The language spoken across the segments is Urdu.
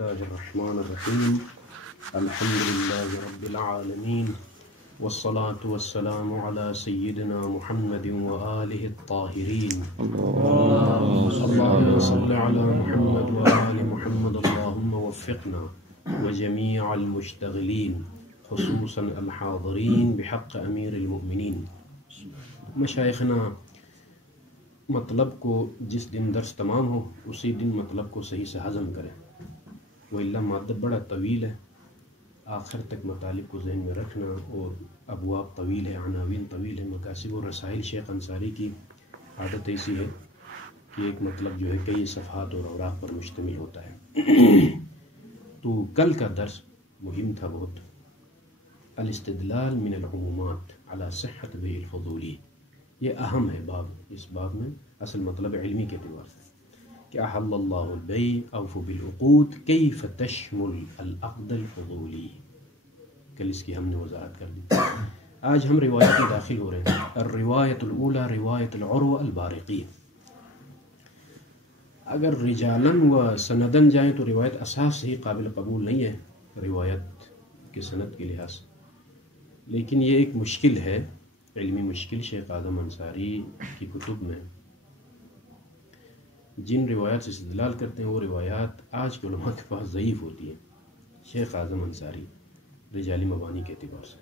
الله الرحمن الرحيم الحمد لله رب العالمين والصلاة والسلام على سيدنا محمد وآله الطاهرين اللهم صل على محمد وآل محمد اللهم وفقنا وجميع المشتغلين خصوصا الحاضرين بحق أمير المؤمنين. مشایخنا مطلب کو جس دن درس تمام ہو اسی دن مطلب کو صحیح سے ہضم کریں، وإلا مادہ بڑا طویل ہے، آخر تک مطالب کو ذہن میں رکھنا، اور ابواب طویل ہے، عناوین طویل ہے. مکاسب و رسائل شیخ انصاری کی عادت ایسی ہے کہ ایک مطلب جو ہے کئی صفحات اور اوراق پر مشتمل ہوتا ہے. تو کل کا درس مہم تھا بہت، الاستدلال من العمومات على صحت بیع الفضولی. یہ اہم ہے باب. اس باب میں اصل مطلب علمی کے اعتبار سے کہ احل اللہ البیع اوفوا بالعقود کیف تشمل العقد الفضولی. کل اس کی ہم نے وضاحت کر دی. آج ہم روایت میں داخل ہو رہے ہیں. الروایت الاولی روایت العروہ البارقی. اگر رجالن و سندن جائیں تو روایت اساس ہی قابل قبول نہیں ہے روایت کے سند کے لحاظ سے، لیکن یہ ایک مشکل ہے، علمی مشکل. شیخ اعظم انصاری کی کتب میں جن روایات سے استدلال کرتے ہیں وہ روایات آج کے علماء کے پاس ضعیف ہوتی ہیں. شیخ اعظم انصاری رجالی مبانی کے اعتبار سے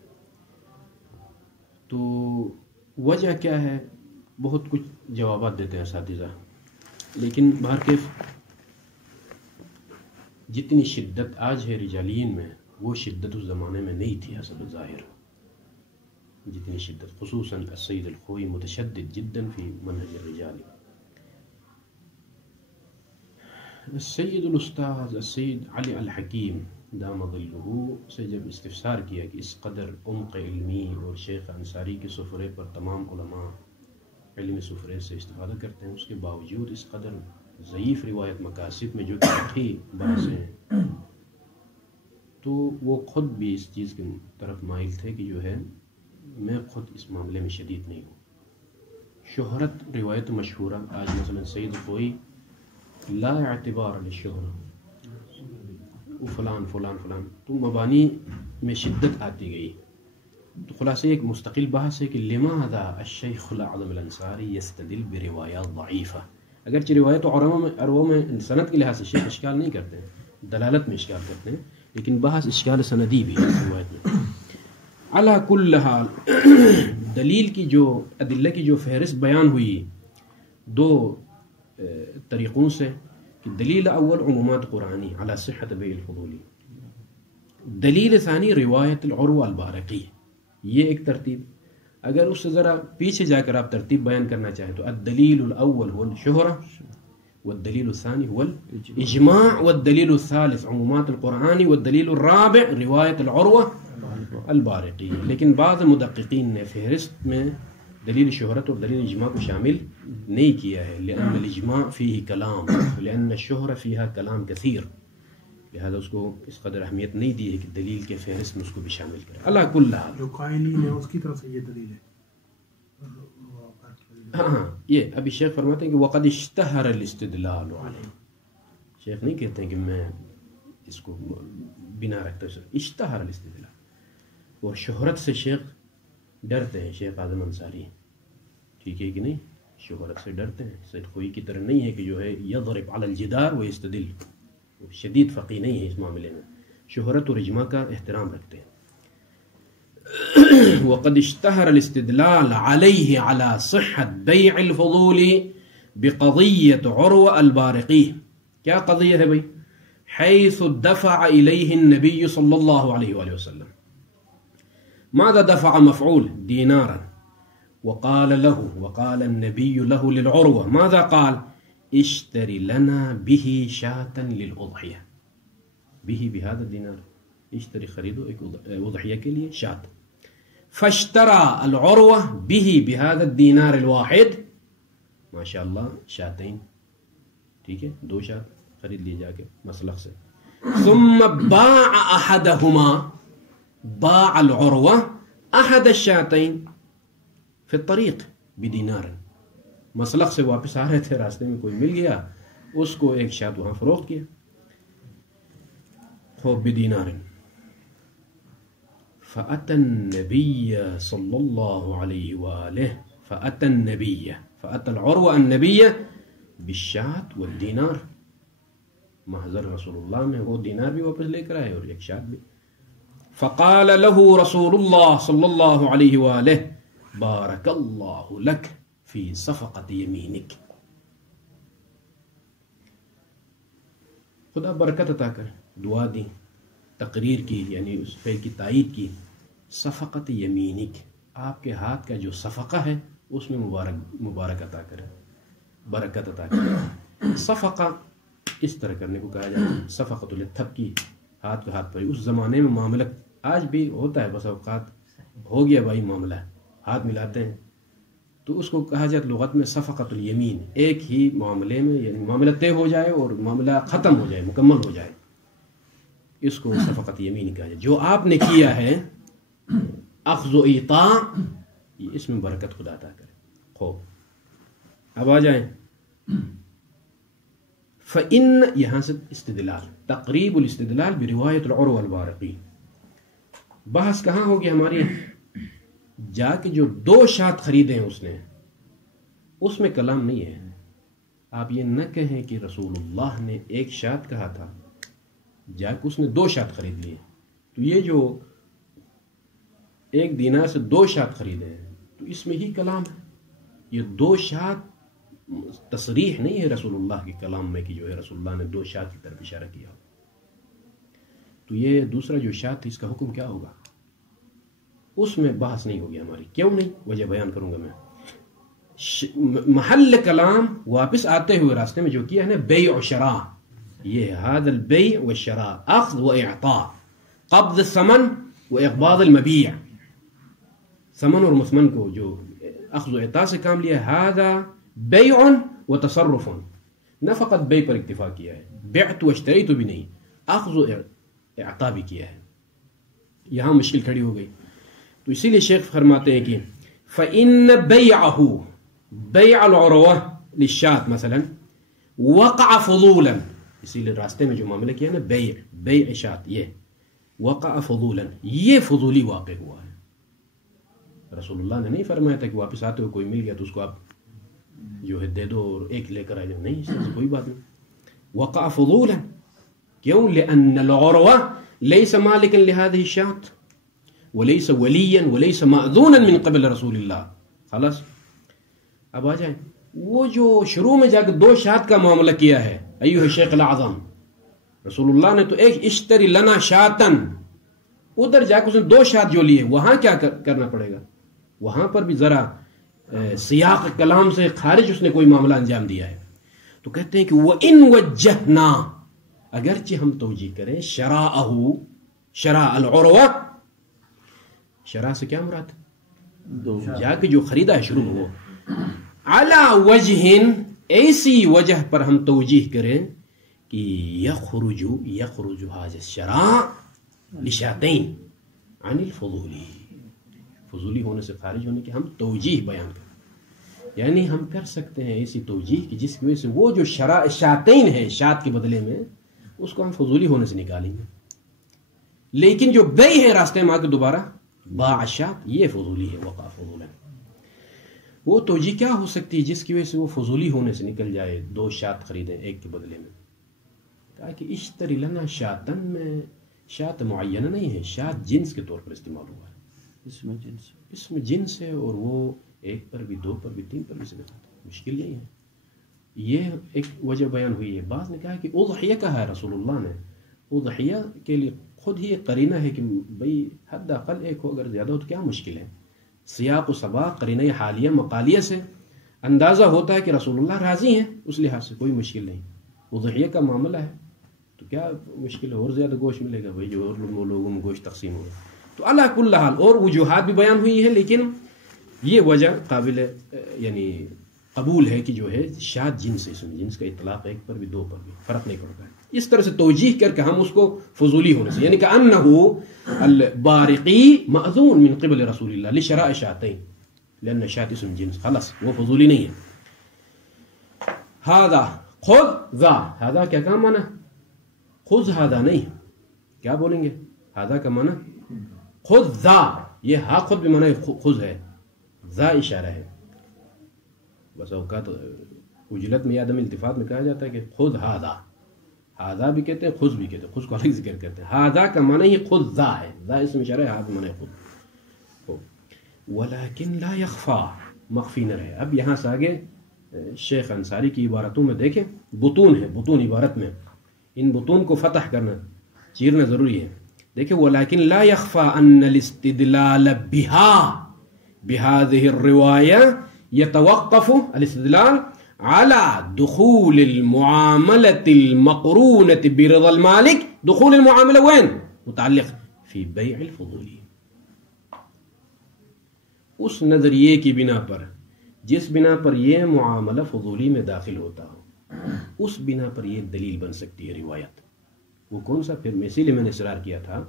تو وجہ کیا ہے؟ بہت کچھ جوابات دیتے ہیں اساتذہ، لیکن بہرکیف جتنی شدت آج ہے رجالین میں وہ شدت اس زمانے میں نہیں تھی. حسب ظاہر جتنی شدت، خصوصاً السید الخوئی متشدد جدا فی منہج الرجال. السید الاستاذ السید علی الحکیم دام ظلہ سے جب استفسار کیا کہ اس قدر عمق علمی اور شیخ انصاری کے سفرے پر تمام علماء علم سفرے سے استفادہ کرتے ہیں، اس کے باوجود اس قدر ضعیف روایت مکاسب میں جو کافی بحثیں ہیں، تو وہ خود بھی اس چیز کی طرف مائل تھے کہ جو ہے میں خود اس معاملے میں شدید نہیں ہوں. شہرت روایت مشہورہ آج مثلا سید کوئی لا اعتبار للشہرہ فلان فلان فلان، تو مبانی میں شدت آتی گئی. تو خلاصہ ایک مستقل بحث ہے کہ لماذا الشیخ الاعظم الانصاری یستدل بروایات ضعیفہ. اگرچہ روایت عروہ میں سند کے لحاظ سے شیخ اشکال نہیں کرتے ہیں، دلالت میں اشکال کرتے ہیں، لیکن بحث اشکال سندی بھی ہے روایت میں. علی کل حال دلیل کی جو ادلہ کی جو فہرست بیان ہوئی دو طریقوں سے، کہ دلیل اول عمومات قرآنی علی صحت بیع الفضولی، دلیل ثانی روایت العروہ البارقی. یہ ایک ترتیب. اگر اس سے ذرا پیچھے جا کر آپ ترتیب بیان کرنا چاہیں تو الدلیل الاول هو الشہرہ والدلیل الثانی هو الاجماع والدلیل الثالث عمومات القرآن والدلیل الرابع روایت العروہ البارقی. لیکن بعض مدققین نے فہرست میں دلیل شہرت اور دلیل اجماع کو شامل نہیں کیا ہے، لأن الاجماع فیہ کلام لأن الشہرہ فیہا کلام کثیر، لہذا اس کو اس قدر اہمیت نہیں دی ہے کہ دلیل کے فہرست میں اس کو بھی شامل کرے. اللہ کل حال جو قائلین ہے اس کی طرف سے یہ دلیل ہے. ہاں یہ ابھی شیخ فرماتے ہیں کہ وقد اشتہر الاستدلال علیہ. شیخ نہیں کہتے ہیں کہ میں اس کو بنا رکھتا ہوں، اشتہر الاستدلال. اور شہرت سے شیخ ڈرتے ہیں، شیخ اعظم انصاری، ٹھیک ہے کہ نہیں؟ شہرت سے ڈرتے ہیں. سید خوئی کی طرح نہیں ہے کہ جو ہے یضرب علی الجدار و یستدل، شدید فقی نہیں ہے اس معاملے میں. شہرت اور اجماع کا احترام رکھتے ہیں. وقد اشتہر الاستدلال علیہ علی صحت بیع الفضول بقضیت عروہ البارقی. کیا قضیہ ہے بھائی؟ حیث دفع الیہ النبی صلی اللہ علیہ وآلہ وسلم. ماذا دفع؟ مفعول دینارا. وقال النبی له للعروہ ماذا قال؟ اشتری لنا به شاة للأضحیہ. به بهذا الدینار، اشتری خریدو ایک اضحیہ کے لیے شاة. فاشترى العروہ به بهذا الدینار الواحد. ماشاء اللہ شاتین، ٹھیک ہے، دو شاة خرید لیے جا کے مسلخ سے. ثم باع احدهما، باع العروہ احد الشاتین فی الطریق بدینار. مسلخ سے واپس آ رہے تھے، راستے میں کوئی مل گیا، اس کو ایک شاة وہاں فروخت کیا. خوب بدینار فأتى النبي صلى الله عليه وآله فأتى النبي فأتى العروة النبي بالشاة والدينار. محضر رسول اللہ میں وہ دینار بھی واپس لے کر آئے اور ایک شاة بھی. فقال له رسول الله صلى الله عليه وآله بارك الله لك في صفقة يمينك. خدا برکت عطا کر. دعا دی، تقریر کی، یعنی اس فعل کی تائید کی. صفقت یمینک، آپ کے ہاتھ کا جو صفقہ ہے اس میں مبارک عطا کرے، برکت عطا کرے. صفقہ اس طرح کرنے کو کہا جاتا ہے. صفقۃ التھبکی، ہاتھ کا ہاتھ پر. اس زمانے میں معاملہ آج بھی ہوتا ہے، بس اوقات ہو گیا بھائی معاملہ، ہاتھ ملاتے ہیں تو اس کو کہا جاتا لغت میں صفقۃ الیمین. ایک ہی معاملے میں، یعنی معاملہ طے ہو جائے اور معاملہ ختم ہو جائے، مکمل ہو جائے، اس کو صفقۃ یمین کہا جائے. جو آپ نے کیا ہے اخذ و اعطاء، یہ اس میں برکت خدا عطا کرے. خوب اب آ جائیں. فإن، یہاں سے استدلال، تقریب الاستدلال بروایت العروہ البارقی. بحث کہاں ہوگی ہماری؟ جا کے جو 2 شاة خریدے ہیں اس نے، اس میں کلام نہیں ہے. آپ یہ نہ کہیں کہ رسول اللہ نے 1 شاة کہا تھا، جا کے اس نے 2 شاة خرید لیے. تو یہ جو 1 دینار سے 2 شاة خریدے ہیں تو اس میں ہی کلام ہے. یہ 2 شاة تصریح نہیں ہے رسول اللہ کے کلام میں کہ جو ہے رسول اللہ نے 2 شاة کی طرف اشارہ کیا. تو یہ دوسرا جو شاة اس کا حکم کیا ہوگا؟ اس میں بحث نہیں ہوگی ہماری. کیوں نہیں؟ وجہ بیان کروں گا میں. محل کلام واپس آتے ہوئے راستے میں جو کیا ہے نا، بیع و شراء. یہ هذا البيع والشراء، اخذ و اعطاء، قبض الثمن و اقباض المبيع. ثمن اور مثمن کو جو اخذ و اعطاء سے کام لیا، هذا بیع و تصرف. نہ فقط بیع پر اکتفا کیا ہے، بعت و اشتریت بھی نہیں، اخذ و اعطاء بھی کیا ہے. یہاں مشکل کھڑی ہو گئی. تو اسی لیے شیخ فرماتے ہیں کہ فَإِنَّ بَيْعَهُ بَيْعَ الْعُرْوَةِ لِلشَّاة مثلا وَقَعَ فُضُولًا. اسی لیے راستے میں جو معاملہ کیا نا، بیع شاة، یہ وَقَعَ فُضُولًا، یہ فضولی واقع ہوا ہے. رسول اللہ نے نہیں فرمایا تھا کہ واپس آتے ہوئے کوئی مل گیا تو اس کو آپ جو ہے دے دو اور 1 لے کر آ جاؤ. نہیں، اس سے کوئی بات نہیں. وَقَعَ فُضُولًا. کیوں؟ لِأَنَّ الْعُرْوَةَ لَيْسَ مَالِكًا لِهَذِهِ الشَّاة وَلَيْسَ وَلِيًّا وَلَيْسَ مَأْذُونًا مِنْ قبل رسول اللہ. خلاص اب آ جائیں. وہ جو شروع میں جا کے 2 شاة کا معاملہ کیا ہے، ایوہ الشیخ الاعظم، رسول اللہ نے تو ایک اشتری لنا شاطن، ادھر جا کے اس نے 2 شاة جو لیے، وہاں کیا کرنا پڑے گا؟ وہاں پر بھی ذرا سیاق کلام سے خارج اس نے کوئی معاملہ انجام دیا ہے. تو کہتے ہیں کہ وَإِن وَجَّهْنَا، اگرچہ ہم توجیہ کریں شراءہ، شراء العروہ، شراء سے کیا مراد؟ جا کے جو خریدا ہے شروع میں، وہ علی وجہ، ایسی وجہ پر ہم توجیہ کریں کہ یخرج هذا الشراء لشاتین عن الفضولی، فضولی ہونے سے خارج ہونے کی ہم توجیہ بیان کریں. یعنی ہم کر سکتے ہیں ایسی توجیہ کہ جس کی وجہ سے وہ جو شاتین ہے، شاة کے بدلے میں، اس کو ہم فضولی ہونے سے نکالیں گے. لیکن جو بیع ہے راستے میں آ کے دوبارہ باع الشاة، یہ فضولی ہے. وقع فضولا، وہ توجیہ کیا ہو سکتی ہے جس کی وجہ سے وہ فضولی ہونے سے نکل جائے؟ 2 شاة خریدیں 1 کے بدلے میں. کہا کہ اشتری لنا شاطن میں شاة معینہ نہیں ہے، شاة جنس کے طور پر استعمال ہوا ہے. اس میں جنس ہے، اور وہ 1 پر بھی 2 پر بھی 3 پر بھی سے بتاتا ہے. مشکل یہی ہے. یہ ایک وجہ بیان ہوئی ہے. بعض نے کہا کہ اضحیہ کہا ہے رسول اللہ نے. اضحیہ کے لیے خود ہی ایک قرینہ ہے کہ بھئی حد اقل 1 ہو، اگر زیادہ ہو تو کیا مشکل ہے. سیاق و سباق، قرینہ حالیہ مقالیہ سے اندازہ ہوتا ہے کہ رسول اللہ راضی ہیں، اس لحاظ سے کوئی مشکل نہیں. اضحیہ کا معاملہ ہے تو کیا مشکل ہے؟ اور زیادہ گوشت ملے گا بھئی، جو اور لوگوں میں گوشت تقسیم ہوگا. تو علی کل حال اور وجوہات بھی بیان ہوئی ہے، لیکن یہ وجہ قابل یعنی قبول ہے کہ جو ہے شاة جنس ہے، اس میں جنس کا اطلاق 1 پر بھی 2 پر بھی فرق نہیں پڑتا ہے. اس طرح سے توجیہ کر کے ہم اس کو فضولی ہونے سے، یعنی کہ انہ البارقی مأذون من قبل رسول اللہ لشراء شاتین، لأن شاة اسم جنس، خلاص وہ فضولی نہیں ہے. هذا خذ ذا، هذا کیا کام مانا؟ خذ هذا نہیں، کیا بولیں گے؟ ہاذا کا معنی خود ذا، یہ ہا خود بھی معنی خود ہے، ذا اشارہ ہے. بس اوقات اجلت میں یا عدم التفات میں کہا جاتا ہے کہ خود ہاذا، ہاذا بھی کہتے ہیں، خود بھی کہتے ہیں، خود کو الگ ذکر کرتے ہیں. ہاذا کا معنی ہی خود ذا ہے، ذا اس میں اشارہ ہے، ہاذا معنی خود. ولیکن لا یخفا، مخفی نہ رہے. اب یہاں سے آگے شیخ انصاری کی عبارتوں میں دیکھیں، بطون ہے، بطون عبارت میں ان بطون کو فتح کرنا، چیرنا ضروری ہے. دیکھیں ولیکن لا یخفا ان الاستدلال بهذه الرواية يتوقف الاستدلال على دخول المعاملة المقرونة برضا المالك. دخول المعاملة وين؟ متعلق في بيع الفضول. اس نظریے کی بنا پر، جس بنا پر یہ معاملہ فضولی میں داخل ہوتا ہو، اس بنا پر یہ دلیل بن سکتی ہے روایت. وہ کون سا؟ پھر اسی لیے میں نے اصرار کیا تھا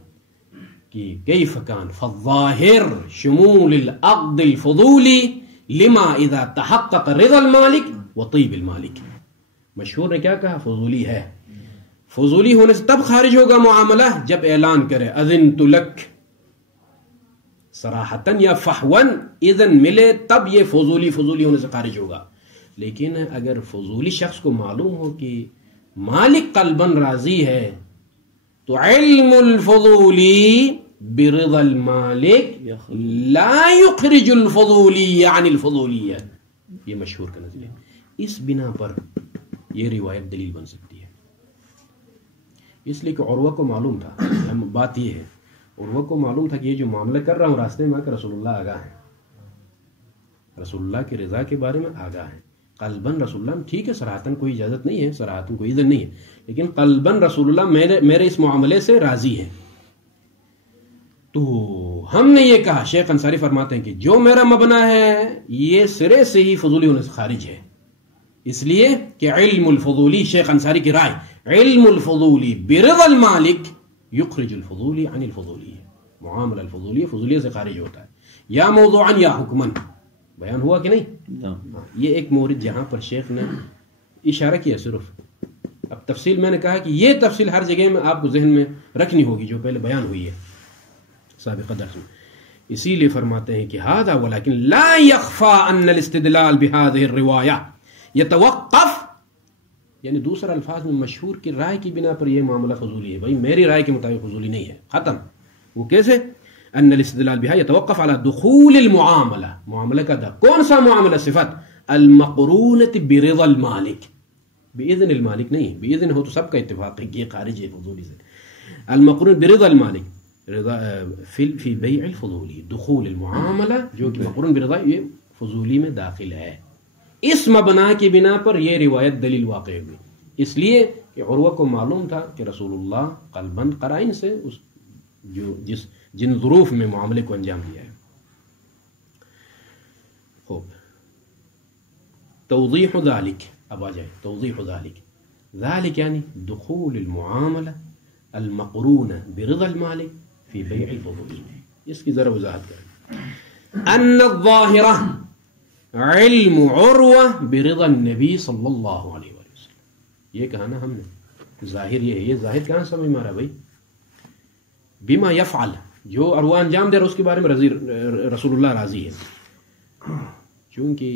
کہ کیف کان فالظاہر شمول العقد الفضولی لما اذا تحقق رضا المالک وطیب المالک. مشہور نے کیا کہا؟ فضولی ہے. فضولی ہونے سے تب خارج ہوگا معاملہ جب اعلان کرے اذنت لک صراحتاً یا فحواً، اذن ملے تب یہ فضولی ہونے سے خارج ہوگا. لیکن اگر فضولی شخص کو معلوم ہو کہ مالک قلباً راضی ہے تو علم الفضولی برضا المالک لا يخرج الفضولی عن الفضولیہ. یہ مشہور کا نظریہ. اس بنا پر یہ روایت دلیل بن سکتی ہے. اس لیے کہ عروہ کو معلوم تھا، بات یہ ہے، عروہ کو معلوم تھا کہ یہ جو معاملہ کر رہا ہوں راستے میں آ کر رسول اللہ آگاہ ہیں، رسول اللہ کی رضا کے بارے میں آگاہ ہیں. قلباً رسول اللہ، ٹھیک ہے صراحتاً کوئی اجازت نہیں ہے، صراحتاً کوئی اذن نہیں ہے، لیکن قلباً رسول اللہ میرے اس معاملے سے راضی ہے. تو ہم نے یہ کہا، شیخ انصاری فرماتے ہیں کہ جو میرا مبنا ہے یہ سرے سے ہی فضولی ہونے سے خارج ہے. اس لیے کہ علم الفضولی، شیخ انصاری کی رائے، علم الفضولی برضا المالک یخرج الفضولی عن الفضولی. معاملہ الفضولی فضولیہ سے خارج ہوتا ہے، یا موضوعا یا حکمن. بیان ہوا کہ نہیں؟ یہ ایک مورد جہاں پر شیخ نے اشارہ کیا صرف. اب تفصیل میں نے کہا کہ یہ تفصیل ہر جگہ میں آپ کو ذہن میں رکھنی ہوگی جو پہلے بیان ہوئی ہے سابقہ درس میں. اسی لیے فرماتے ہیں کہ هذا ولكن لا يخفى ان الاستدلال بهذه الرواية يتوقف، یعنی دوسرا الفاظ میں مشہور کی رائے کی بنا پر یہ معاملہ فضولی ہے. بھائی میری رائے کے مطابق فضولی نہیں ہے، ختم. وہ کیسے؟ ان الاستدلال بها يتوقف على دخول المعاملة، معاملہ کا دا کون سا معاملہ؟ صفت المقرونة برضا المالک، باذن المالک نہیں، باذن ہو تو سب کا اتفاق ہے کہ یہ خارج ہے فضولی سے. المقرون برضا المالک فی بیع الفضولی، دخول المعاملہ جو کہ مقرون برضا یہ فضولی میں داخل ہے. اس مبنا کی بنا پر یہ روایت دلیل واقع ہوئی. اس لیے کہ عروہ کو معلوم تھا کہ رسول اللہ قلباً قرائن سے جن ظروف میں معاملے کو انجام دیا ہے. خوب، توضیح ذالک، اب آ جائے توضیح ذالک. ذالک یعنی دخول المعاملہ المقرونہ برضا المالک فی بیع الفضولی. اس کی ذرا وضاحت کریں. ان الظاہرہ علم عروہ برضا النبی صلی اللہ علیہ وسلم. یہ کہا نا ہم نے، ظاہر یہ ہے. یہ ظاہر کہاں سمجھ مارا بھائی؟ بما یفعل، جو عروہ انجام دے رہا اس کے بارے میں رسول اللہ راضی ہے. چونکہ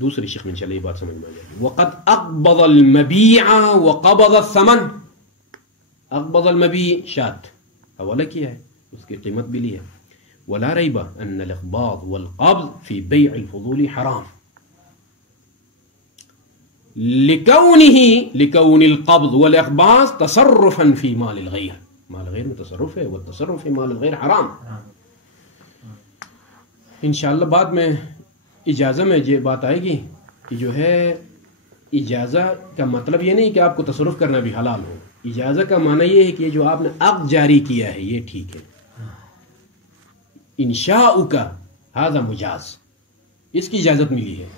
دوسری شق میں چلے یہ بات سمجھ میں آ جائے. وقد اقبض المبیع وقبض الثمن. اقبض المبیع شات حوالہ کیا ہے، اس کی قیمت بھی لی ہے. ولا ریب ان الاقباض والقبض فی بیع الفضول حرام لکون القبض والاقباض تصرفا فی مال الغیر. مال غیر میں تصرف ہے، والتصرف فی مال الغیر حرام. انشاءاللہ بعد میں اجازہ میں یہ بات آئے گی کہ جو ہے اجازہ کا مطلب یہ نہیں کہ آپ کو تصرف کرنا بھی حلال ہو. اجازہ کا معنی یہ ہے کہ یہ جو آپ نے عقد جاری کیا ہے یہ ٹھیک ہے. انشاء کا ھذا مجاز، اس کی اجازت ملی ہے.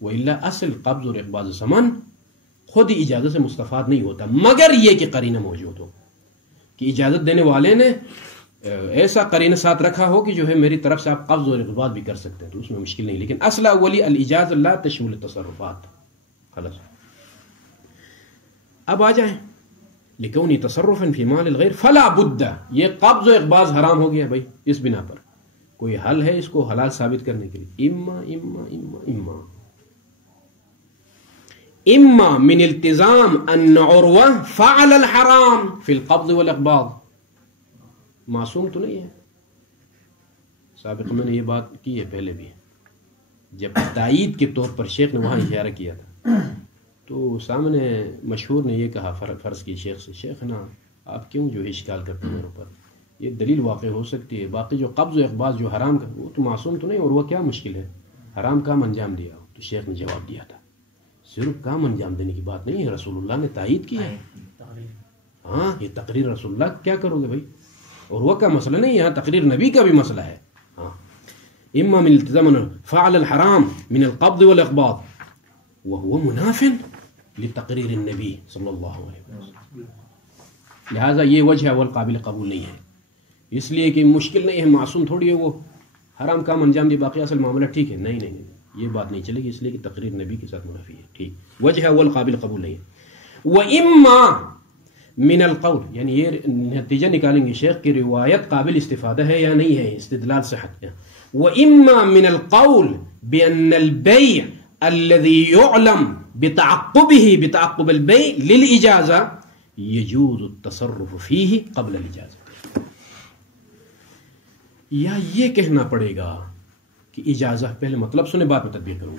وإلا اصل قبض اور اقباض ثمن خود ہی اجازت سے مستفاد نہیں ہوتا، مگر یہ کہ قرینہ موجود ہو، کہ اجازت دینے والے نے ایسا قرینہ ساتھ رکھا ہو کہ جو ہے میری طرف سے آپ قبض اور اقباض بھی کر سکتے ہیں، تو اس میں مشکل نہیں. لیکن اصل اولی الاجازہ لا تشمل التصرفات. خلاص اب آ جائیں لکونی تصرف فی مال الغیر فلا بد، یہ قبض و اقباض حرام ہو گیا بھائی اس بنا پر، کوئی حل ہے اس کو حلال ثابت کرنے کے لیے، اما من التزام ان عروہ فعل الحرام فی القبض والاقباض، معصوم تو نہیں ہے، سابق میں نے یہ بات کی ہے پہلے بھی، جب تائید کے طور پر شیخ نے وہاں اشارہ کیا تھا تو سامنے مشہور نے یہ کہا فرض کی شیخ سے، شیخ نا آپ کیوں جو اشکال کرتے ہیں میرے اوپر، یہ دلیل واقع ہو سکتی ہے، باقی جو قبض و اقباض جو حرام کا وہ تو معصوم تو نہیں، اور وہ کیا مشکل ہے، حرام کام انجام دیا، تو شیخ نے جواب دیا تھا صرف کام انجام دینے کی بات نہیں ہے، رسول اللہ نے تائید کی ہے، ہاں یہ تقریر رسول اللہ کیا کرو گے بھائی، اور وہ کا مسئلہ نہیں، یہاں تقریر نبی کا بھی مسئلہ ہے، ہاں اما من التزام فعل الحرام من القبض والاقباض وهو مناف لتقریر النبی صلی اللہ علیہ وسلم، لہٰذا یہ وجہ اول قابل قبول نہیں ہے، اس لیے کہ مشکل نہیں ہے، معصوم تھوڑی ہے، وہ حرام کام انجام دے باقی اصل معاملہ ٹھیک ہے، نہیں یہ بات نہیں چلے گی، اس لیے کہ تقریر نبی کے ساتھ منافی ہے، ٹھیک، وجہ اول قابل قبول نہیں ہے، وَإِمَّا من القول، یعنی یہ نتیجہ نکالیں گے شیخ کی روایت قابل استفادہ ہے یا نہیں ہے، استدلال صحت ہے، وَإِمَّا مِنَ الْقَوْلِ بِأَنَّ الْبَيْعَ الَّذِي يُعْلَمْ بِتَعَقُّبِ الْبَيْعِ لِلْإِجَازَةِ يَجُوزُ التَّصَرُّفُ فِيهِ قبل الإجازة، یا یہ کہنا پڑے گا کہ اجازہ، پہلے مطلب سنے بعد میں تطبیق کروں،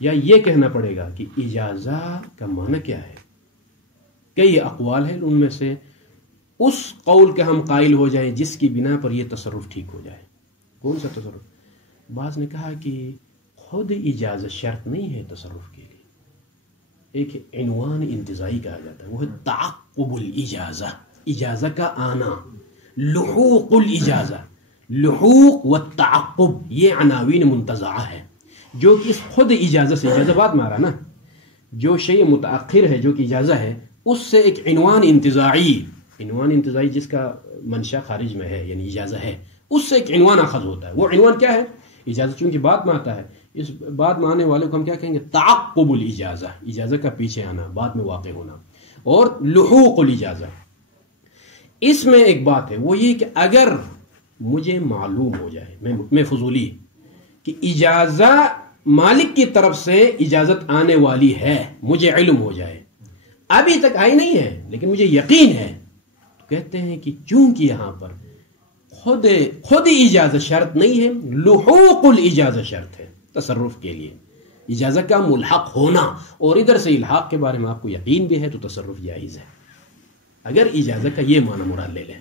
یا یہ کہنا پڑے گا کہ اجازہ کا معنی کیا ہے، کئی اقوال ہیں، ان میں سے اس قول کے ہم قائل ہو جائیں جس کی بنا پر یہ تصرف ٹھیک ہو جائے، کون سا تصرف؟ بعض نے کہا کہ خود اجازت شرط نہیں ہے تصرف کے لیے، ایک عنوان انتزاعی کہا جاتا ہے، وہ ہے تعقب الاجازہ، اجازہ کا آنا، لحوق الاجازہ، لحوق والتعقب یہ عناوین منتزعہ ہے، جو کہ اس خود اجازت سے، اجازہ بعد میں آ رہا نا، جو شیء متأخر ہے جو کہ اجازہ ہے اس سے ایک عنوان انتزاعی جس کا منشا خارج میں ہے یعنی اجازہ ہے، اس سے ایک عنوان اخذ ہوتا ہے، وہ عنوان کیا ہے؟ اجازت، چونکہ بعد میں آتا ہے، اس بعد میں آنے والے کو ہم کیا کہیں گے؟ تعقب الاجازہ، اجازہ کا پیچھے آنا، بعد میں واقع ہونا، اور لحوق الاجازہ۔ اس میں ایک بات ہے، وہ یہ کہ اگر مجھے معلوم ہو جائے، میں فضولی، کہ اجازہ مالک کی طرف سے اجازت آنے والی ہے، مجھے علم ہو جائے، ابھی تک آئی نہیں ہے لیکن مجھے یقین ہے، تو کہتے ہیں کہ چونکہ یہاں پر خود اجازت شرط نہیں ہے، لحوق الاجازہ شرط ہے تصرف کے لیے، اجازہ کا ملحق ہونا، اور ادھر سے الحاق کے بارے میں آپ کو یقین بھی ہے تو تصرف جائز ہے، اگر اجازہ کا یہ معنی مراد لے لیں۔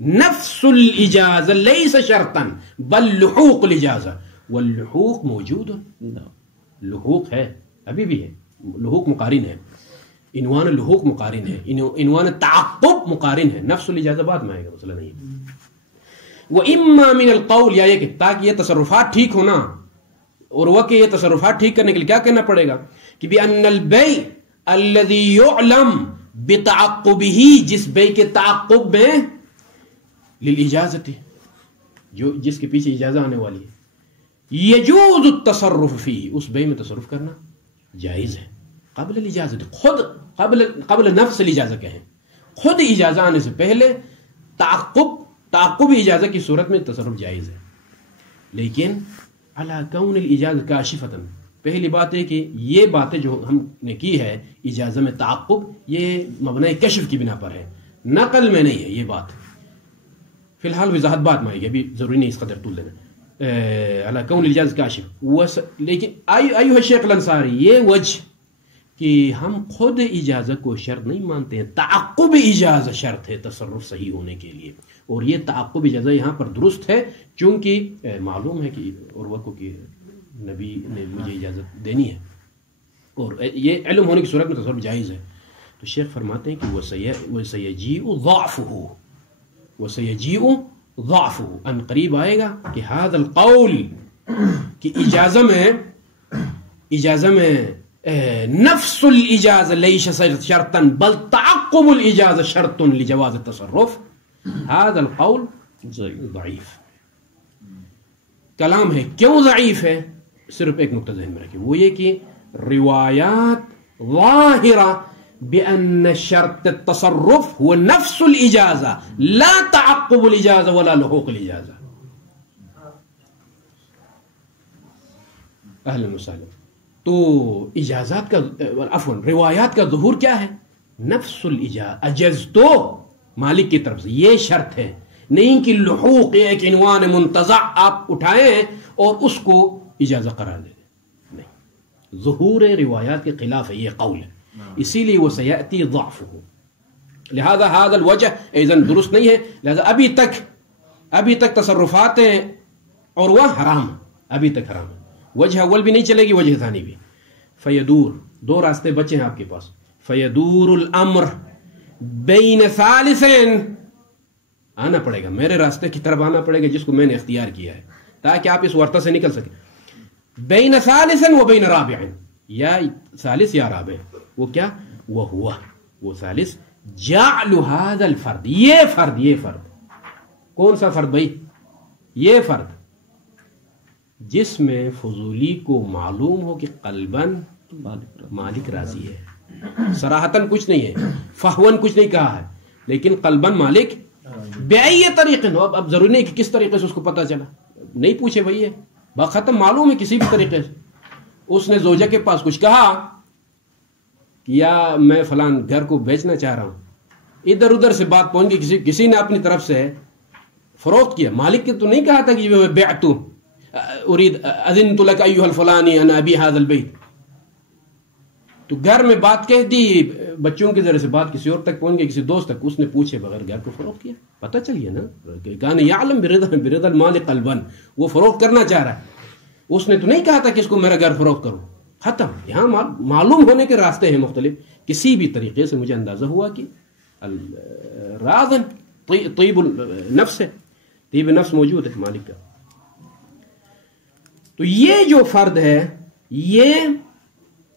نفس الاجازہ لیس شرطا بل لحوق الاجازہ، واللحوق موجود، لحوق ہے، ابھی بھی ہے، لحوق مقارن ہے، عنوان لحوق مقارن ہے، عنوان تعقب مقارن ہے، نفس الاجازہ بعد میں آئے گا، مسئلہ نہیں۔ وَإِمَّا مِنَ الْقَوْلِ، یا یہ کہ تاکہ یہ تصرفات ٹھیک ہونا، اور وہ کہ یہ تصرفات ٹھیک کرنے کے لیے کیا کرنا پڑے گا کہ بِأَنَّ الْبَيْعَ الَّذِي يُعْلَمْ بِتَعَقُّبِهِ، جس بے کے تعقب میں، لِلْإِجَازَةِ، جو جس کے پیچھے اجازہ آنے والی ہے، يَجُوزُ التَّصَرُّفُ فِيهِ، اس بے میں تصرف کرنا جائز ہے، قبل الاجازت، خود قبل نفس الاجازہ کہیں، خود اجازہ آنے سے پہلے تعقب اجازہ کی صورت میں تصرف جائز ہے، لیکن علی کون الاجازہ کاشفتاً، پہلی بات ہے کہ یہ باتیں جو ہم نے کی ہے اجازہ میں تعقب، یہ مبنی کشف کی بنا پر ہے، نقل میں نہیں ہے یہ بات، فی الحال وضاحت بات میں آئے گی، ابھی ضروری نہیں اس قدر طول دینا، علی کون الاجازہ کاشف، لیکن ایوہ الشیخ الانصاری، یہ وجہ کہ ہم خود اجازہ کو شرط نہیں مانتے ہیں، تعقب اجازہ شرط ہے تصرف صحیح ہونے کے لیے، اور یہ تعقب اجازہ یہاں پر درست ہے، چونکہ معلوم ہے کہ عروہ کو کہ نبی نے مجھے اجازت دینی ہے، اور یہ علم ہونے کی صورت میں تصرف جائز ہے، تو شیخ فرماتے ہیں کہ وَسَيَجِيءُ ضَعْفُهُ، ان قریب آئے گا کہ هذا القول، کہ اجازہ میں نفس الاجازہ لیس شرطا بل تعقب الاجازہ شرط لجواز التصرف، هذا القول ضعیف، کلام ہے، کیوں ضعیف ہے؟ صرف ایک نقطہ ذہن میں رکھیں، وہ یہ کہ روایات ظاہرہ بأن شرط التصرف هو نفس الإجازة لا تعقب الإجازة ولا لحوق الإجازة. اہلا وسہلا. تو اجازات کا عفوا روایات کا ظہور کیا ہے؟ نفس الاجازہ، اجزتو مالک کی طرف سے، یہ شرط ہے، نہیں کہ لحوق ایک عنوان منتزع آپ اٹھائیں اور اس کو اجازہ قرار دے دیں. نہیں، ظہور روایات کے خلاف ہے یہ قول ہے، اسی لیے وہ سیأتی ضعفہ. لہذا هذا الوجہ ایزن درست نہیں ہے. لہذا ابھی تک تصرفات عروہ حرام، ابھی تک حرام ہے. وجہ اول بھی نہیں چلے گی، وجہ ثانی بھی. فیدور، دو راستے بچے ہیں آپ کے پاس. فیدور الامر بین ثالثین، آنا پڑے گا میرے راستے کی طرف آنا پڑے گا جس کو میں نے اختیار کیا ہے تاکہ آپ اس ورطہ سے نکل سکیں. بین ثالثین و بین رابع، یا ثالث یا رابع. وہ کیا؟ وہ ثالث جعل هذا الفرد، یہ فرد کون سا فرد بھائی؟ یہ فرد جس میں فضولی کو معلوم ہو کہ قلباً مالک راضی ہے، صراحتاً کچھ نہیں ہے، فہواً کچھ نہیں کہا ہے، لیکن قلباً مالک بأي طریقے ہو. اب ضروری نہیں کہ کس طریقے سے اس کو پتہ چلا، نہیں پوچھے بھائی، ہے باختم معلوم ہے کسی بھی طریقے سے. اس نے زوجہ کے پاس کچھ کہا کہ یا میں فلان گھر کو بیچنا چاہ رہا ہوں، ادھر ادھر سے بات پہنچ گئی، کسی نے اپنی طرف سے فروخت کیا. مالک نے تو نہیں کہا تھا کہ بعت اريد اذنت لك ايها الفلاني ان ابي هذا البيت. تو گھر میں بات کہہ دی، بچوں کے ذریعے سے بات کسی اور تک پہنچ گئی، کسی دوست تک، اس نے پوچھے بغیر گھر کو فروخت کیا. پتہ چل گیا نا، کان يعلم برضا المال قلبا، وہ فروخت کرنا چاہ رہا ہے. اس نے تو نہیں کہا تھا کہ اس کو میرا گھر فروخت کروں. ختم. یہاں معلوم ہونے کے راستے ہیں مختلف. کسی بھی طریقے سے مجھے اندازہ ہوا کہ راضن طیب النفس ہے، طیب نفس موجود ہے مالک کا. تو یہ جو فرد ہے، یہ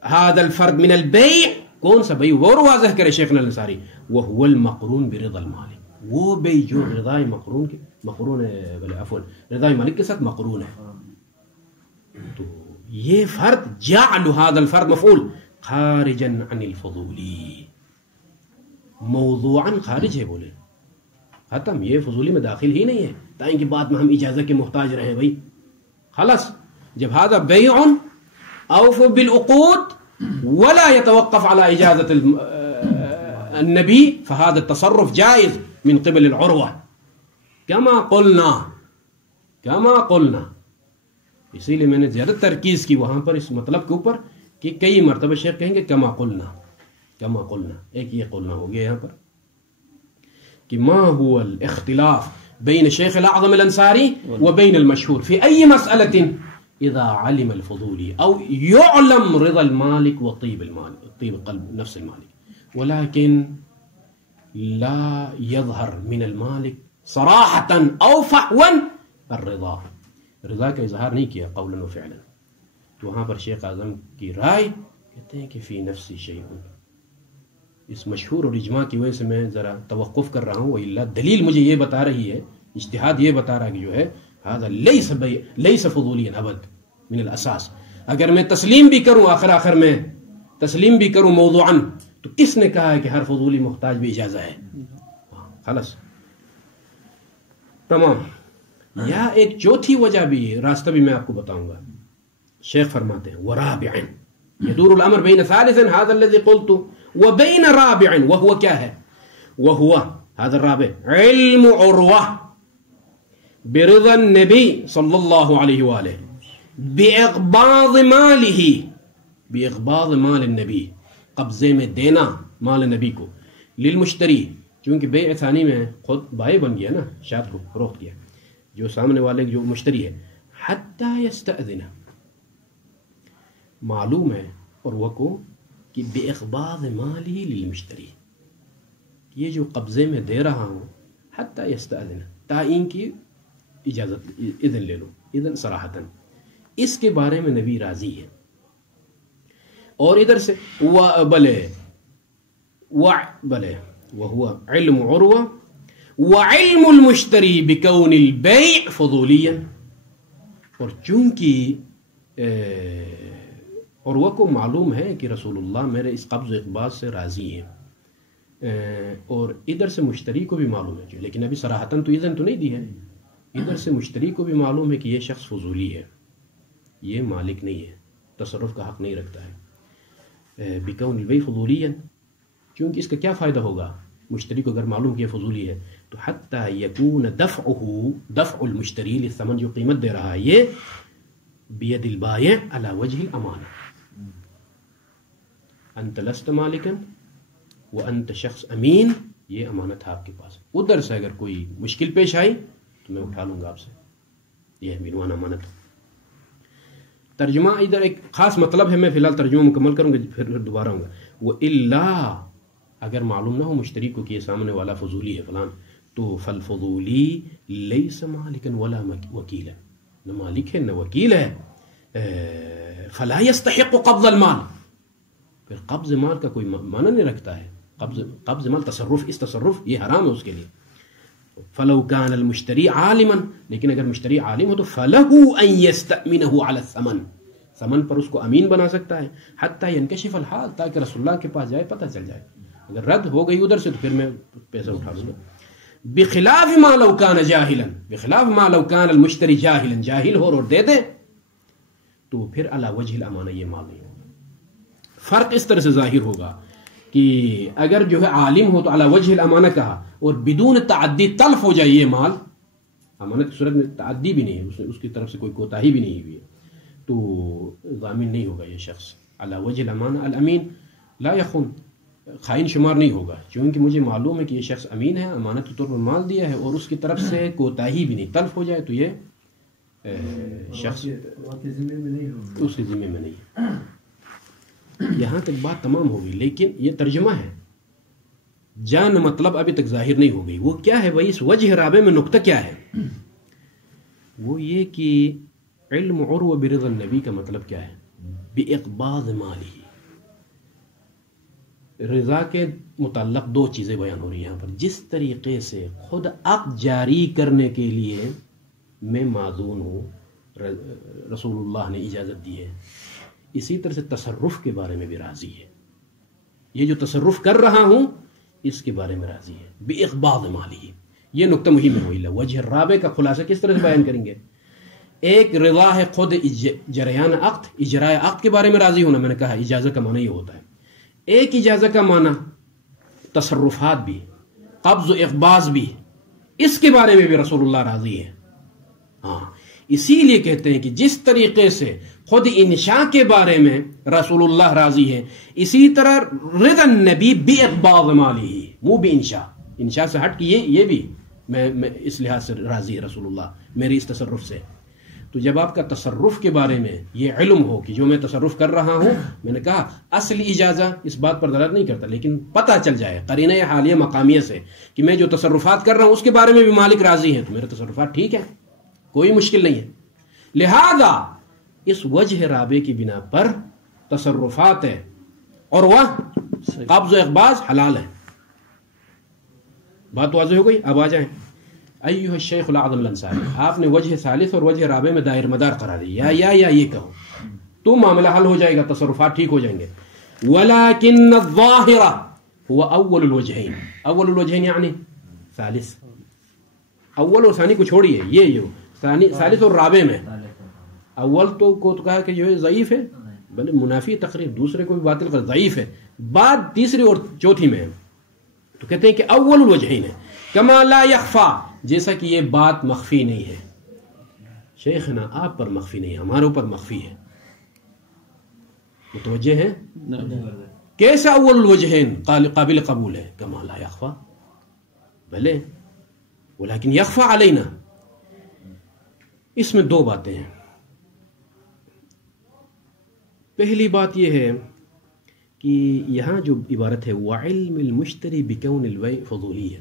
هذا الفرد من البيع، کون سا بھائی؟ وہ واضح کرے شیخنا الانصاری، وهو المقرون برضا المالک، وہ بھائی جو رضائے مقرون ہے، عفوا رضائے مالک کے ساتھ مقرون ہے. تو یہ فرد جعل هذا الفرد مفعول خارجا عن الفضولی، موضوعا خارج ہے. بولے ختم، یہ فضولی میں داخل ہی نہیں ہے تاکہ بعد میں ہم اجازت کے محتاج رہیں. بھائی خلاص، جب هذا بيع اوفوا بالعقود ولا يتوقف على اجازة النبي فهذا التصرف جائز من قبل العروة كما قلنا. اسی لیے میں نے زیادہ ترکیز کی وہاں پر اس مطلب کے اوپر کہ کئی مرتبہ شیخ کہیں گے كما قلنا، ایک یہ قلنا ہو گیا یہاں پر کہ ما هو الاختلاف بين شيخ الأعظم الأنصاري وبين المشهور في أي مسألة إذا علم الفضولي أو يعلم رضا المالك وطيب المالك، طيب قلب نفس المالك، ولكن لا يظهر من المالك صراحة أو فحوا الرضا، رضا کا اظہار نہیں کیا قولا و فعلا. تو وہاں پر شیخ اعظم کی رائے کہتے ہیں کہ فی نفسی شیء. اس مشہور اور اجماع کی وجہ سے میں ذرا توقف کر رہا ہوں، وإلا دلیل مجھے یہ بتا رہی ہے، اجتہاد یہ بتا رہا ہے کہ جو ہے هذا ليس فضوليا ابد من الاساس. اگر میں تسلیم بھی کروں آخر میں تسلیم بھی کروں موضوعا، تو کس نے کہا ہے کہ ہر فضولی محتاج بھی اجازہ ہے؟ خلاص تمام. یا ایک چوتھی وجہ بھی ہے، راستہ بھی میں آپ کو بتاؤں گا. شیخ فرماتے ہیں ورابعا يدور الامر بين ثالث هذا الذي قلت وبين رابع، وهو کیا ہے؟ وهو هذا الرابع علم عروة برضا النبي صلی اللہ علیہ وآلہ بإقباض مال النبی، قبضے میں دینا مال نبی کو، للمشتری، چونکہ بیع ثانی میں خود بائع بن گیا نا، شاد کو فروخت کیا، جو سامنے والے جو مشتری ہے. حتی یستأذن، معلوم ہے اور وہ کو کہ بإقباض مالی للمشتری، یہ جو قبضے میں دے رہا ہوں، حتی یستأذن، تعین کی اجازت، اذن لے لو، اذن صراحتاً، اس کے بارے میں نبی راضی ہے. اور ادھر سے بلے وهو علم عروة وعلم المشتری بكون البيع فضوليا، اور چونکہ عروہ کو معلوم ہے کہ رسول اللہ میرے اس قبض و اقباض سے راضی ہیں، اور ادھر سے مشتری کو بھی معلوم ہے، لیکن ابھی صراحتاً تو اذن تو نہیں دی ہے، ادھر سے مشتری کو بھی معلوم ہے کہ یہ شخص فضولی ہے، یہ مالک نہیں ہے، تصرف کا حق نہیں رکھتا ہے، بکون البیع فضولیا، کیونکہ اس کا کیا فائدہ ہوگا مشتری کو اگر معلوم کہ یہ فضولی ہے، تو حتی یکون دفع المشتری للثمن، جو قیمت دے رہا ہے یہ بید البائع علی وجہ الامانہ، انت لست مالکا وانت شخص امین، یہ امانت ہے آپ کے پاس، ادھر سے اگر کوئی مشکل پیش آئی تو میں اٹھا لوں گا آپ سے، یہ ہے عنوان امانت۔ ترجمہ ادھر ایک خاص مطلب ہے، میں فی الحال ترجمہ مکمل کروں گا پھر دوبارہ ہوں گا۔ وَإِلَّا، اگر معلوم نہ ہو مشتری کو کہ یہ سامنے والا فضولی ہے فلان، تو فالفضولی لیس مالکا ولا وکیلا، نہ مالک ہے نہ وکیل ہے، فلا يستحق قبض المال، پھر قبض مال کا کوئی معنی نہیں رکھتا ہے، قبض مال تصرف، اس تصرف یہ حرام ہے اس کے لیے۔ فلو كان المشتری عالما، لیکن اگر مشتری عالم ہو تو فله ان يستأمنه على الثمن، ثمن پر اس کو امین بنا سکتا ہے، حتی ينکشف الحال، تاکہ رسول اللہ کے پاس جائے پتہ چل جائے، اگر رد ہو گئی ادھر سے تو پھر میں پیسہ اٹھا لوں گا۔ بخلاف ما لو كان جاہلا، بخلاف ما لو كان المشتری جاہلا، جاہل ہو اور دے دے تو پھر علی وجہ الامانہ یہ مال نہیں ہوگا۔ فرق اس طرح سے ظاہر ہوگا کہ اگر جو ہے عالم ہو تو علی وجہ الامانہ کہا، اور بدون تعدی تلف ہو جائے یہ مال، امانت کی صورت میں تعدی بھی نہیں ہے، اس کی طرف سے کوئی کوتاہی بھی نہیں ہوئی ہے، تو ضامن نہیں ہوگا یہ شخص علی وجہ الامانہ۔ الامین لا یخون، خائن شمار نہیں ہوگا، چونکہ مجھے معلوم ہے کہ یہ شخص امین ہے، امانت کے طور پر مال دیا ہے، اور اس کی طرف سے کوتاہی بھی نہیں، تلف ہو جائے تو یہ شخص اس کے ذمہ میں نہیں ہے۔ یہاں تک بات تمام ہوگی، لیکن یہ ترجمہ ہے، جان مطلب ابھی تک ظاہر نہیں ہو گئی، وہ کیا ہے بھائی، اس وجہ رابع میں نقطہ کیا ہے؟ وہ یہ کہ علم عروہ برضا النبی کا مطلب کیا ہے؟ باقباض مالی، رضا کے متعلق دو چیزیں بیان ہو رہی ہیں یہاں پر، جس طریقے سے خود عقد جاری کرنے کے لیے میں معذون ہوں، رسول اللہ نے اجازت دی ہے، اسی طرح سے تصرف کے بارے میں بھی راضی ہے، یہ جو تصرف کر رہا ہوں اس کے بارے میں راضی ہے، باقباض مالی، یہ نقطہ مہم ہے۔ وہی وجہ رابع کا خلاصہ کس طرح سے بیان کریں گے؟ ایک رضا ہے خود جریان عقد، اجراء عقد کے بارے میں راضی ہونا، میں نے کہا اجازت کا معنی یہ ہوتا ہے، ایک اجازت کا معنی تصرفات بھی، قبض و اقباض بھی، اس کے بارے میں بھی رسول اللہ راضی ہے۔ ہاں، اسی لیے کہتے ہیں کہ جس طریقے سے خود انشاء کے بارے میں رسول اللہ راضی ہے، اسی طرح رضا النبی باقباض مالی، وہ بھی انشاء سے ہٹ کی، یہ بھی میں اس لحاظ سے راضی ہے رسول اللہ میری اس تصرف سے۔ تو جب آپ کا تصرف کے بارے میں یہ علم ہو کہ جو میں تصرف کر رہا ہوں، میں نے کہا اصلی اجازت اس بات پر دلالت نہیں کرتا، لیکن پتہ چل جائے قرینہ حالیہ مقامیہ سے کہ میں جو تصرفات کر رہا ہوں اس کے بارے میں بھی مالک راضی ہے، تو میرے تصرفات ٹھیک ہے، کوئی مشکل نہیں ہے۔ لہذا اس وجہ رابع کی بنا پر تصرفات ہے اور وہ قبض و اقباض حلال ہے۔ بات واضح ہو گئی؟ اب آ جائیں ایھا الشیخ الاعظم الانصاری، آپ نے وجہ ثالث اور وجہ رابع میں دائر مدار قرار دیا، یا یہ کہو تو معاملہ حل ہو جائے گا، تصرفات ٹھیک ہو جائیں گے۔ ولكن الظاہر هو اول الوجہین، اول الوجہین یعنی ثالث، اول اور ثانی کو چھوڑیے، یہ جو ثالث اور رابع میں، اول تو کو کہا کہ جو ہے ضعیف ہے، بلکہ منافی تقریر، دوسرے کو بھی باطل کر ضعیف ہے، بعد تیسری اور چوتھی میں ہے، تو کہتے ہیں کہ اول الوجہین ہے، کما لا یخفا، جیسا کہ یہ بات مخفی نہیں ہے، شیخنا آپ پر مخفی نہیں ہے، ہمارے اوپر مخفی ہے، متوجہ ہے؟ کیسا اول الوجہین قابل قبول ہے؟ کما لا یخفا، بھلے، ولیکن یخفا علینا، اس میں دو باتیں ہیں۔ پہلی بات یہ ہے کہ یہاں جو عبارت ہے وعلم المشتری بکون البیع فضولیہ،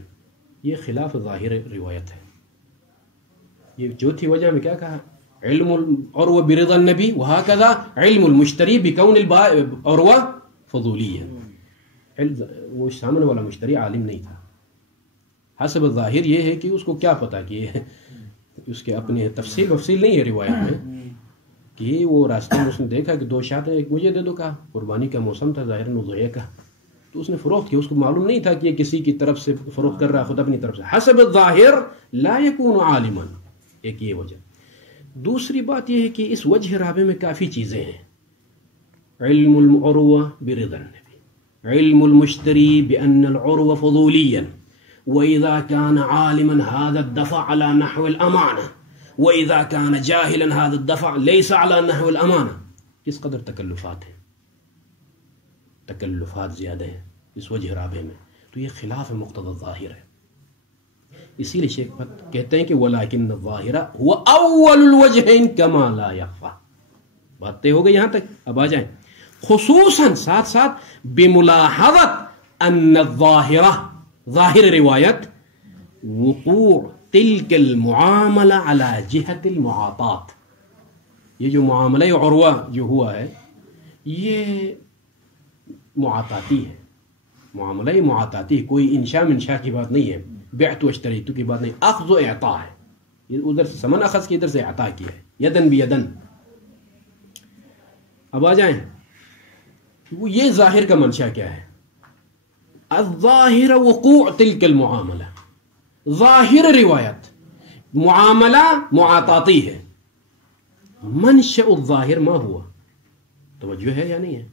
یہ خلاف ظاہر روایت ہے۔ یہ چوتھی وجہ میں کیا کہا؟ علم عروہ برضا النبی وہکذا علم المشتری بکون البیع عروہ فضولیہ، وہ سامنے والا مشتری عالم نہیں تھا، حسب ظاہر یہ ہے کہ اس کو کیا پتا کہ اس کے اپنے تفصیل نہیں ہے روایت میں کہ وہ راستے میں اس نے دیکھا کہ 2 شاٹ ہیں، ایک مجھے دے دو، کہا قربانی کا موسم تھا ظاہر نضحیہ کا، تو اس نے فروخت کیا. اس کو معلوم نہیں تھا کہ یہ کسی کی طرف سے فروخت کر رہا ہے، خود اپنی طرف سے. حسب الظاہر لا یکون عالما، ایک یہ وجہ. دوسری بات یہ ہے کہ اس وجہ رابع میں کافی چیزیں ہیں. علم العروہ برضا النبی، علم المشتری بأن العروہ فضولیا، وإذا كان عالما هذا الدفع على نحو الأمانة، وإذا كان جاهلا هذا الدفع ليس على نحو الأمانة. کس قدر تکلفات ہیں، تکلفات زیادہ ہیں اس وجہ رابع میں، تو یہ خلاف مقتضی الظاہر ہے. اسی لیے شیخ کہتے ہیں کہ وَلَكِنَّ الظَّاهِرَ هُوَ أَوَّلُ الْوَجْهَيْنِ كَمَا لَا يَخْفَى. باتیں ہو گئی یہاں تک، اب آ جائیں خصوصاً ساتھ ساتھ بملاحظت ان الظاہرہ، ظاہر روایت، وقوع تلک المعاملہ علی جہت المعاطات. یہ جو معاملہ عروہ جو ہوا ہے یہ معاطاتی ہے، معاملہ معاطاتی ہے، کوئی انشاء منشاء کی بات نہیں ہے، بعت و اشتریت کی بات نہیں، اخذ و اعطاء ہے. یہ ادھر سے سمن اخذ کی، ادھر سے اعطاء کی ہے، یدن بیدن. اب آ جائیں وہ یہ ظاہر کا منشا کیا ہے. الظاہر وقوع تلک المعاملہ، ظاہر روایت معاملہ معاطاتی ہے. منشأ الظاہر ما ہوا، توجہ ہے یا نہیں ہے؟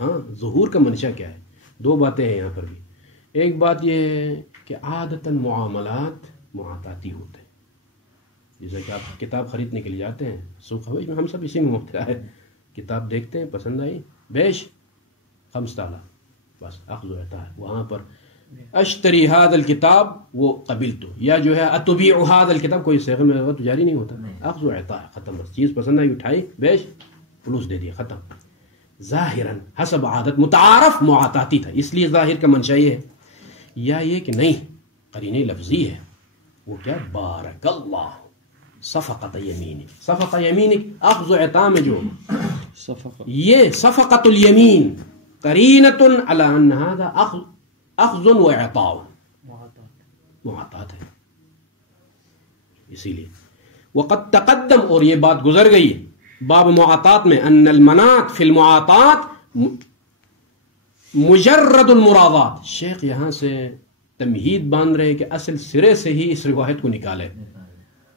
ہاں، ظہور کا منشا کیا ہے. 2 باتیں ہیں یہاں پر بھی. ایک بات یہ ہے کہ عادتاً معاملات معاطاتی ہوتے ہیں. جیسے کہ آپ کتاب خریدنے کے لیے جاتے ہیں سوق ہوئی میں، ہم سب اسی میں مبتلا ہے. کتاب دیکھتے ہیں، پسند آئی، بیش 5 تالا، بس اخذ و عطا ہے. وہاں پر اشتری هذا الکتاب وہ قبلت، یا جو ہے اتبیع هذا الکتاب، کوئی صیغے میں تو جاری نہیں ہوتا، اخذ و عطا ہے، ختم. بس چیز پسند آئی، اٹھائی، بیش، فلوس دے دیا، ختم. ظاہراً حسب عادت متعارف معاطاتی تھا، اس لیے ظاہر کا منشا یہ ہے. یا یہ کہ نہیں، قرینہ لفظی ہے، وہ کیا، بارک اللہ صفقت یمینک. صفقہ یمینک اخذ و عطا میں جو یہ صفقت الیمین قرینۃ علی ان ھذا اخذ و عطاء، معاطات ہے. اسی لیے وقد تقدم، اور یہ بات گزر گئی باب معاطات میں، ان المناط فی المعاطات مجرد المرادات. شیخ یہاں سے تمہید باندھ رہے کہ اصل سرے سے ہی اس روایت کو نکالے،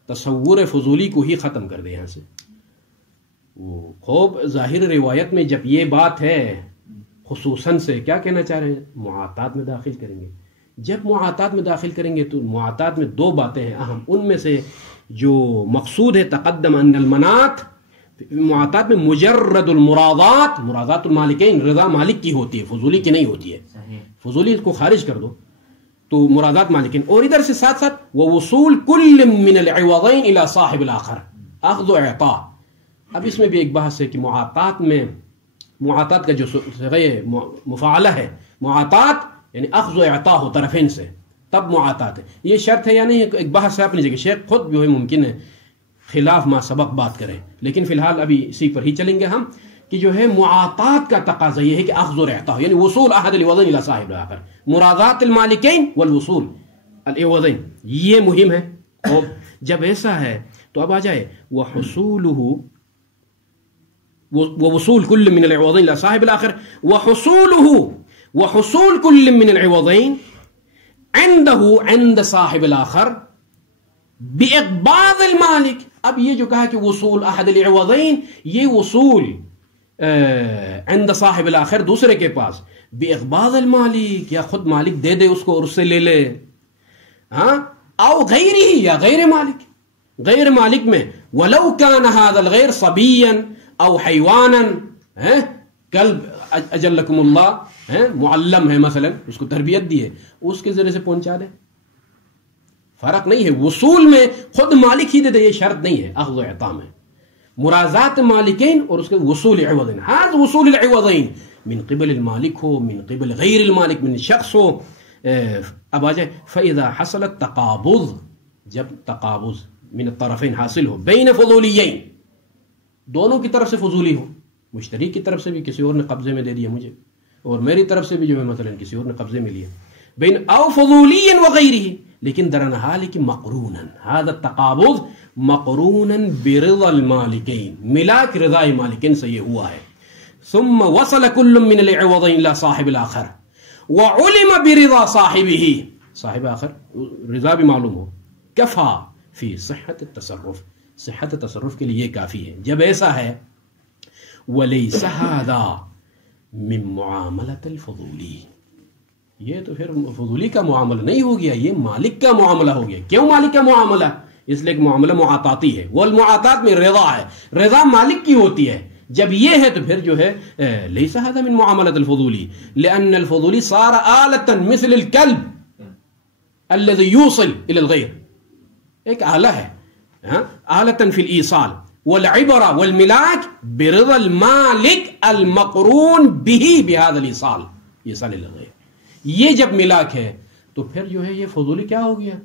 تصور فضولی کو ہی ختم کر دے یہاں سے. وہ خوب ظاہر روایت میں جب یہ بات ہے خصوصاً سے کیا کہنا چاہ رہے ہیں، معاطات میں داخل کریں گے. جب معاطات میں داخل کریں گے تو معاطات میں 2 باتیں ہیں اہم. ان میں سے جو مقصود ہے تقدم ان المناط، معاطات میں مجرد المرادات، مرادات المالکین، رضا مالک کی ہوتی ہے، فضولی کی نہیں ہوتی ہے. فضولی کو خارج کر دو تو مرادات مالکین. اور ادھر سے ساتھ ساتھ ووصول کل من العوضین الى صاحب الاخر، اخذ و اعطاء. اب اس میں بھی ایک بحث ہے کہ معاطات میں، معاطات کا جو صيغہ مفاعلہ ہے، معاطات یعنی اخذ و اعطاء ہو طرفین سے، تب معاطات ہے. یہ شرط ہے یا نہیں ہے، ایک بحث ہے اپنی جگہ. شیخ خود جو ہے ممکن ہے خلاف ما سبق بات کریں، لیکن فی الحال ابھی اسی پر ہی چلیں گے ہم کہ جو ہے معاطات کا تقاضا یہ ہے کہ اخذ و اعطاء، یعنی وصول احد العوضین الى صاحب الاخر، مرادات المالکین والوصول العوضین، یہ مہم ہے. اور جب ایسا ہے تو اب آ جائے وحصوله، ووصول كل من العوضين الى صاحب الاخر، وحصوله، وحصول كل من العوضين عنده عند صاحب الاخر باقباض المالک. اب یہ جو کہا کہ وصول احد العوضین، یہ وصول عند صاحب الاخر دوسرے کے پاس، باقباض المالک، یا خود مالک دے دے اس کو اور اس سے لے لے، ہاں، او غیرہ، یا غیر مالک. غیر مالک میں ولو كان هذا الغیر صبیا او حیوانا، کلب اجلکم اللہ، معلم ہے مثلا، اس کو تربیت دی ہے، اس کے ذریعے سے پہنچا دے، فرق نہیں ہے. وصول میں خود مالک ہی دے دے، یہ شرط نہیں ہے اخذ و اعطاء میں. مرازات مالکین اور اس کے وصول عوضین، ہاں وصول العوضین من قبل المالک ہو، من قبل غیر المالک، من شخص ہو. اب آ جائے فاذا حصل التقابض، جب تقابض من الطرفین حاصل ہو، بین فضولیین، دونوں کی طرف سے فضولی ہو، مشتری کی طرف سے بھی کسی اور نے قبضے میں دے دیا مجھے، اور میری طرف سے بھی جو ہے مثلا کسی اور نے قبضے میں لیا، بین او فضولی وغیرہ، لیکن درن حال کی مقرونا، هذا التقابض مقرونا برضا المالکین، ملاک رضا مالکین سے یہ ہوا ہے. ثم وصل كل من العوضين الى صاحب الاخر وعلم برضا صاحبه، صاحب آخر رضا بھی معلوم ہو. کفا فی صحت التصرف، صحت تصرف کے لیے یہ کافی ہے. جب ایسا ہے ولیس ھذا من معاملۃ الفضولی، یہ تو پھر فضولی کا معاملہ نہیں ہو گیا، یہ مالک کا معاملہ ہو گیا. کیوں مالک کا معاملہ؟ اس لیے کہ معاملہ معاطاتی ہے، والمعاطات میں رضا ہے، رضا مالک کی ہوتی ہے. جب یہ ہے تو پھر جو ہے لیس ھذا من معاملۃ الفضولی، لأن الفضولی صار آلۃ مثل الکلب الذي يوصل الى الغیر، ایک آلہ ہے، آلۃ فی الایصال، والعبرہ والملاک برضا المالک المقرون به بهذا الایصال، ایصال الى الغیر. یہ جب ملاک ہے تو پھر جو ہے یہ فضولی کیا ہو گیا؟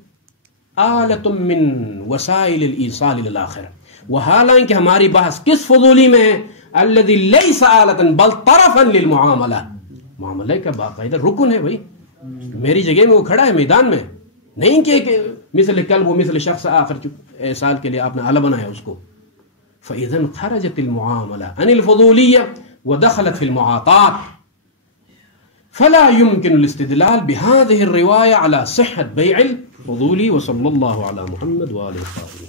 آلۃ من وسائل الایصال الى الاخر. وحالانکہ ہماری بحث کس فضولی میں ہے؟ الذي ليس آلۃ بل طرفا للمعاملہ، معاملے کا باقاعدہ رکن ہے. بھائی میری جگہ میں وہ کھڑا ہے میدان میں، نہیں کہ مثل کلب و مثل شخص آخر سال کے لیے آپ نے آلہ بنایا اس کو. فإذا خرجت المعاملة عن الفضولية ودخلت في المعاطات، فلا يمكن الاستدلال بهذه الرواية على صحة بيع الفضولي. وصلى الله على محمد وآله وصحبه.